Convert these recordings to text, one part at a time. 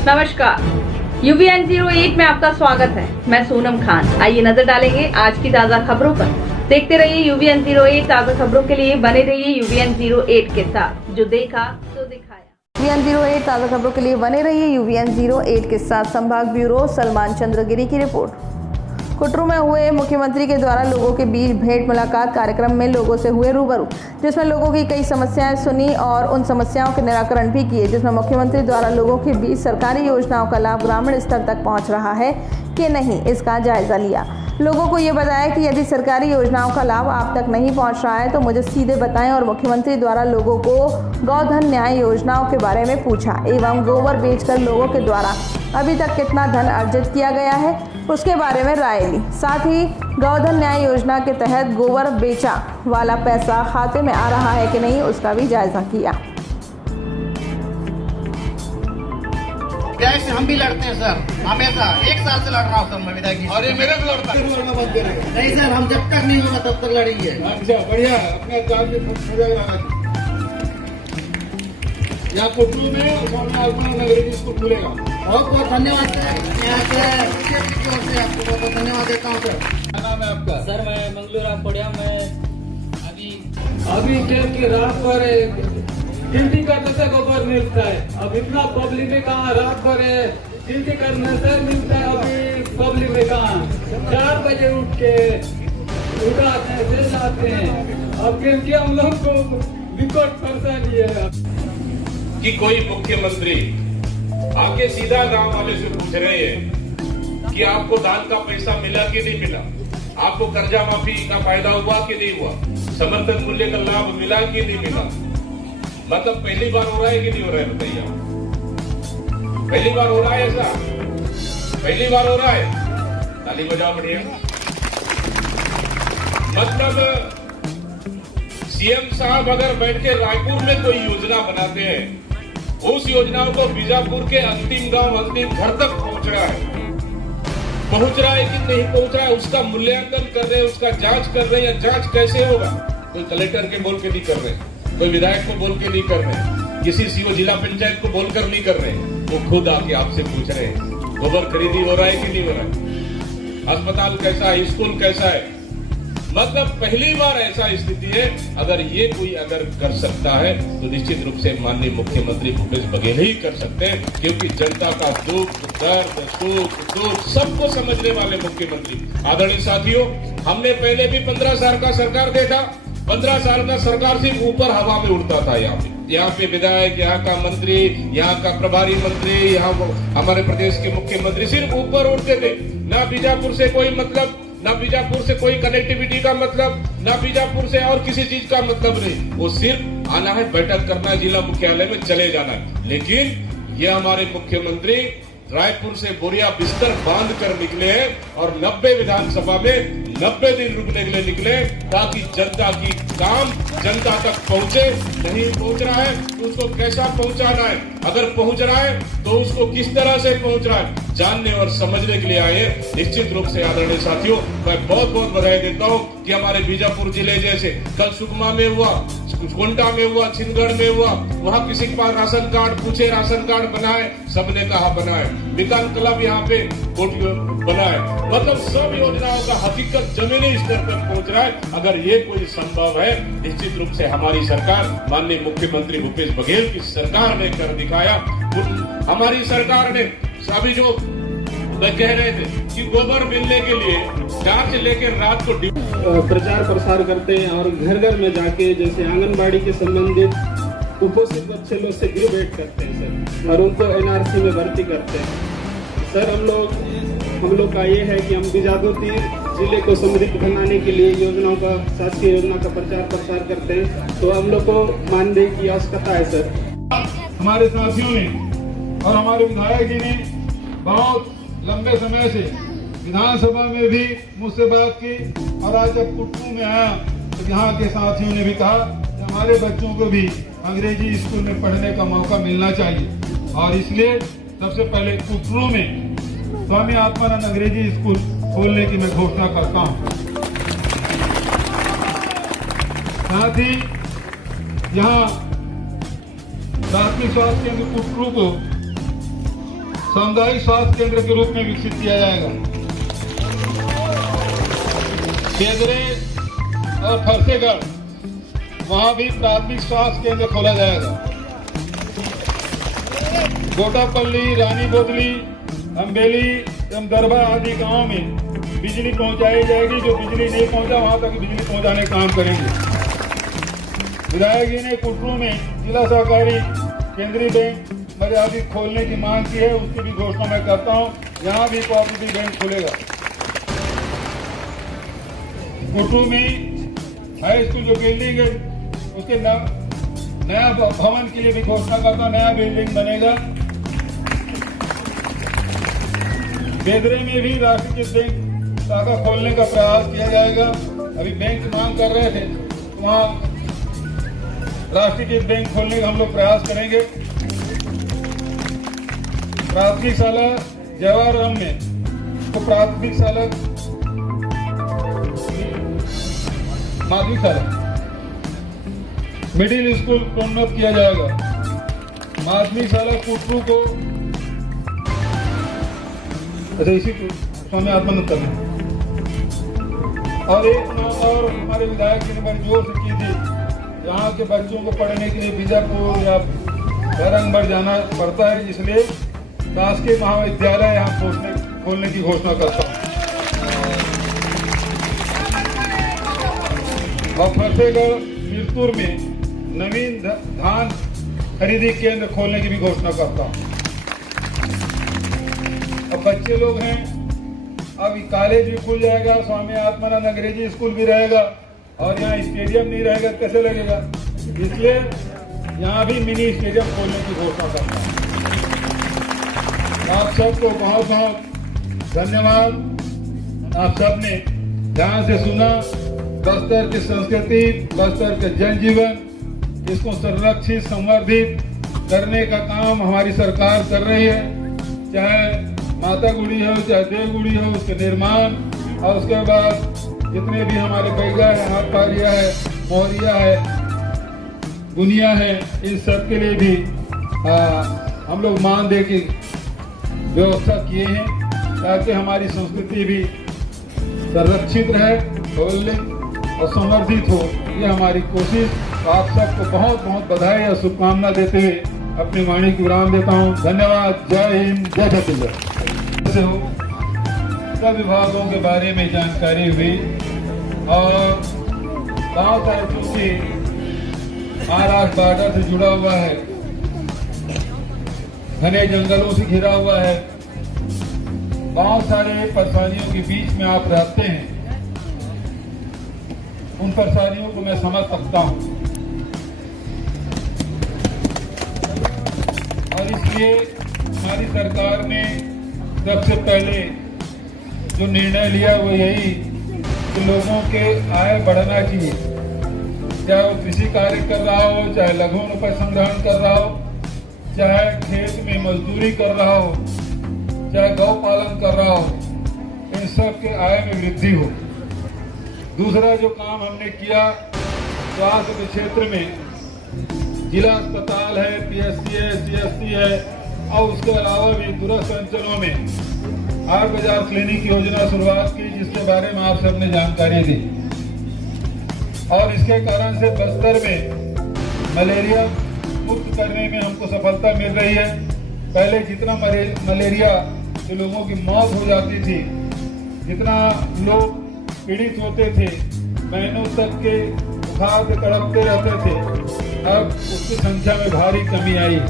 नमस्कार, UVN 08 में आपका स्वागत है। मैं सोनम खान। आइए नजर डालेंगे आज की ताजा खबरों पर। देखते रहिए UVN 08। ताजा खबरों के लिए बने रहिए UVN 08 के साथ। जो देखा तो दिखाया। UVN 08 ताजा खबरों के लिए बने रहिए UVN 08 के साथ। संभाग ब्यूरो सलमान चंद्रगिरी की रिपोर्ट। कुटरू में हुए मुख्यमंत्री के द्वारा लोगों के बीच भेंट मुलाकात कार्यक्रम में लोगों से हुए रूबरू, जिसमें लोगों की कई समस्याएं सुनी और उन समस्याओं के निराकरण भी किए, जिसमें मुख्यमंत्री द्वारा लोगों के बीच सरकारी योजनाओं का लाभ ग्रामीण स्तर तक पहुंच रहा है कि नहीं, इसका जायजा लिया। लोगों को ये बताया कि यदि सरकारी योजनाओं का लाभ आप तक नहीं पहुंच रहा है तो मुझे सीधे बताएं, और मुख्यमंत्री द्वारा लोगों को गौधन न्याय योजनाओं के बारे में पूछा एवं गोबर बेचकर लोगों के द्वारा अभी तक कितना धन अर्जित किया गया है उसके बारे में राय ली। साथ ही गौधन न्याय योजना के तहत गोबर बेचा वाला पैसा खाते में आ रहा है कि नहीं, उसका भी जायजा किया। विधायक से हम भी लड़ते हैं सर, हमेशा 1 साल से लड़ रहा हूँ सर मैं विधायक जी। और ये मेरे से लड़ता है। नहीं सर, हम जब तक नहीं होगा तब तक लड़ेंगे। अच्छा बढ़िया, अपने काम में मजा लगाना। यहाँ कुटरू में सामने अंग्रेजी स्कूल खुलेगा। बहुत बहुत धन्यवाद सर, यहाँ से आपको बहुत बहुत धन्यवाद देता हूँ सर। क्या नाम है आपका? सर मैं मंगलूराज पढ़िया। मैं अभी ट्रेन की रात भर गिनती करने से गोबर मिलता है। अब इतना पब्लिक में कहाँ रात भर गिनती करने से मिलता है। अभी पब्लिक में कहाँ 4 बजे उठ के उठाते हैं, फिर जाते हैं। अब क्योंकि हम लोग को विकट परेशानी है कि कोई मुख्यमंत्री आके सीधा गांव वाले से पूछ रहे हैं कि आपको दान का पैसा मिला कि नहीं मिला, आपको कर्जा माफी का फायदा हुआ कि नहीं हुआ, समर्थन मूल्य का लाभ मिला कि नहीं मिला। मतलब पहली बार हो रहा है कि नहीं हो रहा है, बताइए। पहली बार हो रहा है ऐसा? पहली बार हो रहा है? ताली बजाओ बढ़िया। मतलब सीएम साहब अगर बैठ के रायपुर में कोई योजना बनाते हैं, उस योजनाओं को बीजापुर के अंतिम गांव, अंतिम घर तक पहुंच रहा है कि नहीं पहुंच रहा है, उसका मूल्यांकन कर रहे हैं, उसका जांच कर रहे हैं। जांच कैसे होगा? कोई कलेक्टर के बोल के नहीं कर रहे, कोई विधायक को बोल के नहीं कर रहे, किसी सीओ जिला पंचायत को बोलकर नहीं कर रहे, वो खुद आके आपसे पूछ रहे हैं गोबर खरीदी हो रहा है कि नहीं हो रहा है, अस्पताल कैसा है, स्कूल कैसा है। मतलब पहली बार ऐसा स्थिति है। अगर ये कोई अगर कर सकता है तो निश्चित रूप से माननीय मुख्यमंत्री भूपेश बघेल ही कर सकते हैं, क्योंकि जनता का दुख दर्द सुख सबको समझने वाले मुख्यमंत्री। आदरणीय साथियों, हमने पहले भी 15 साल का सरकार देखा। 15 साल का सरकार सिर्फ ऊपर हवा में उड़ता था। यहाँ पे विधायक, यहाँ का मंत्री, यहाँ का प्रभारी मंत्री, यहाँ हमारे प्रदेश के मुख्यमंत्री सिर्फ ऊपर उड़ते थे। ना बीजापुर से कोई मतलब, ना बीजापुर से कोई कनेक्टिविटी का मतलब, ना बीजापुर से और किसी चीज का मतलब नहीं। वो सिर्फ आना है, बैठक करना है, जिला मुख्यालय में चले जाना है। लेकिन ये हमारे मुख्यमंत्री रायपुर से बोरिया बिस्तर बांध कर निकले हैं और 90 विधानसभा में 90 दिन रुकने के लिए निकले, ताकि जनता की काम जनता तक पहुंचे। नहीं पहुंच रहा है तो उसको कैसा पहुंचाना है, अगर पहुंच रहा है तो उसको किस तरह से पहुंच रहा है, जानने और समझने के लिए आए। निश्चित रूप से आदरणीय साथियों, मैं बहुत बहुत बधाई देता हूं कि हमारे बीजापुर जिले जैसे कल सुकमा में हुआ, कोंटा में हुआ, छिंदगढ़ में हुआ, वहां किसी के पास राशन कार्ड पूछे, राशन कार्ड बनाए, सबने कहा बनाए। विकास क्लब यहाँ पे बनाए। मतलब सब योजनाओं का हकीकत जमीनी स्तर तक पहुंच रहा है। अगर ये कोई संभव है, निश्चित रूप से हमारी सरकार, माननीय मुख्यमंत्री भूपेश बघेल की सरकार ने कर दिखाया। हमारी सरकार ने अभी जो कह रहे थे कि गोबर मिलने के लिए रात से लेकर रात को प्रचार प्रसार करते हैं और घर घर में जाके जैसे आंगनबाड़ी के संबंधित कुपोषित बच्चे लोग से गृह भेंट करते हैं सर, और उनको एनआरसी में भर्ती करते हैं सर। हम लोग का ये है कि हम बीजापुर जिले को समृद्ध बनाने के लिए योजनाओं का, शासकीय योजना का प्रचार प्रसार करते हैं, तो हम लोग को मानदेय की आवश्यकता है सर। हमारे साथियों ने और हमारे विधायक जी ने बहुत लंबे समय से विधानसभा में भी मुझसे बात की, और आज जब कुटरू में आया तो यहाँ के साथियों ने भी कहा कि हमारे बच्चों को भी अंग्रेजी स्कूल में पढ़ने का मौका मिलना चाहिए। और इसलिए सबसे पहले कुटरू में स्वामी आत्मानंद अंग्रेजी स्कूल खोलने की मैं घोषणा करता हूँ। साथ ही यहाँ प्राथमिक स्वास्थ्य केंद्र कुटरू को सामुदायिक स्वास्थ्य केंद्र के रूप में विकसित किया जाएगा। केंद्रे और फरसेगढ़ वहां भी प्राथमिक स्वास्थ्य केंद्र खोला जाएगा। गोटापल्ली, रानी बोदली, अम्बेली एवं दरबा आदि गांव में बिजली पहुंचाई जाएगी। जो बिजली नहीं पहुंचा वहां तक बिजली पहुंचाने का काम करेंगे। विधायक जी ने कुटरू में जिला सहकारी केंद्रीय बैंक मर्यादित खोलने की मांग की है, उसकी भी घोषणा मैं करता हूं। यहाँ भी कोऑपरेटिव बैंक खुलेगा। कुटरू में हाई स्कूल जो बिल्डिंग है उसके नया भवन के लिए भी घोषणा करता हूं, नया बिल्डिंग बनेगा। बेदरे में भी राष्ट्रीयकृत बैंक शाखा खोलने का प्रयास किया जाएगा। अभी बैंक मांग कर रहे थे, वहाँ राष्ट्रीयकृत बैंक खोलने का हम लोग प्रयास करेंगे। प्राथमिक शाला जवाहरम में तो प्राथमिक शाला माध्यमिक शाला मिडिल स्कूल प्रोन्नत किया जाएगा। माध्यमिक शाला कुटरू को अच्छा इसी स्वामी आत्मानंद करना। और एक मांग और हमारे विधायक जी ने बड़ी जोर से की थी, यहाँ के बच्चों को पढ़ने के लिए बीजापुर या बैरंगगढ़ जाना पड़ता है, इसलिए शासकीय महाविद्यालय यहाँ खोलने की घोषणा करता हूँ। और फतेहगढ़ मिरतुर में नवीन धान खरीदी केंद्र खोलने की भी घोषणा करता हूँ। अब बच्चे लोग हैं, अब कॉलेज भी खुल जाएगा, स्वामी आत्मानंद अंग्रेजी स्कूल भी रहेगा और यहाँ स्टेडियम नहीं रहेगा, कैसे लगेगा? इसलिए यहाँ भी मिनी स्टेडियम खोलने की घोषणा करता हूँ। आप सबको बहुत बहुत धन्यवाद। आप सबने ध्यान से सुना। बस्तर की संस्कृति, बस्तर के जनजीवन, इसको संरक्षित संवर्धित करने का काम हमारी सरकार कर रही है। चाहे माता गुड़ी हो, चाहे देव गुड़ी हो, उसके निर्माण और उसके बाद जितने भी हमारे बैगा है, हाथ पारिया है, मोहरिया है, गुनिया है, इन सब के लिए भी हम लोग मान दे की व्यवस्था किए हैं ताकि हमारी संस्कृति भी संरक्षित रहे, बोलने और संवर्धित हो। ये हमारी कोशिश। आप सबको बहुत बहुत बधाई और शुभकामना देते हुए अपनी वाणी की विराम देता हूँ। धन्यवाद। जय हिंद, जय छत्तीसगढ़। सब विभागों के बारे में जानकारी हुई और गाँव साहब चूंकि महाराष्ट्र बॉर्डर से जुड़ा हुआ है, घने जंगलों से घिरा हुआ है, बहुत सारे परेशानियों के बीच में आप रहते हैं। उन परेशानियों को मैं समझ सकता हूं और इसलिए हमारी सरकार ने सबसे पहले जो निर्णय लिया वो यही कि लोगों के आय बढ़ना चाहिए। चाहे वो कृषि कार्य कर रहा हो, चाहे लघु उपज संग्रहण कर रहा हो, चाहे खेत में मजदूरी कर रहा हो, चाहे गौ पालन कर रहा हो, इन सब के आय में वृद्धि हो। दूसरा जो काम हमने किया, स्वास्थ्य के क्षेत्र में जिला अस्पताल है, पीएससी है, सीएससी है और उसके अलावा भी दूरस्थ अंचलों में 8 बाजार क्लिनिक योजना शुरुआत की, जिसके बारे में आप सबने जानकारी दी। और इसके कारण से बस्तर में मलेरिया मुक्त करने में हमको सफलता मिल रही है। पहले जितना मलेरिया से लोगों की मौत हो जाती थी, जितना लोग पीड़ित होते थे, महीनों तक के बुखार से तड़पते रहते थे, अब उसकी संख्या में भारी कमी आई।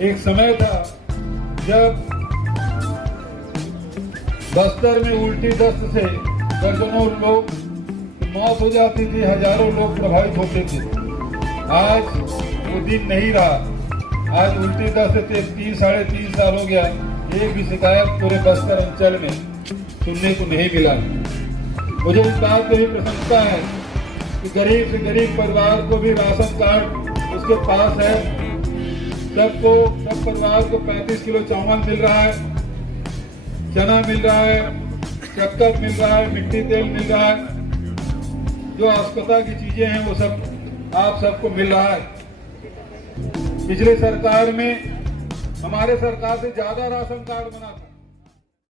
एक समय था जब बस्तर में उल्टी दस्त से दर्जनों लोग मौत हो जाती थी, हजारों लोग प्रभावित होते थे। आज वो दिन नहीं रहा। आज उल्टी दस्त से 3-3.5 साल हो गया, एक भी शिकायत पूरे बस्तर अंचल में सुनने को नहीं मिला। मुझे इस बात की भी प्रसन्नता है कि गरीब से गरीब परिवार को भी राशन कार्ड उसके पास है। सब परिवार को 35 किलो चावल मिल रहा है, चना मिल रहा है, शक्कर मिल रहा है, मिट्टी तेल मिल रहा है। जो आवश्यकता की चीजें हैं वो सब आप सबको मिल रहा है। पिछले सरकार में हमारे सरकार से ज्यादा राशन कार्ड बना था।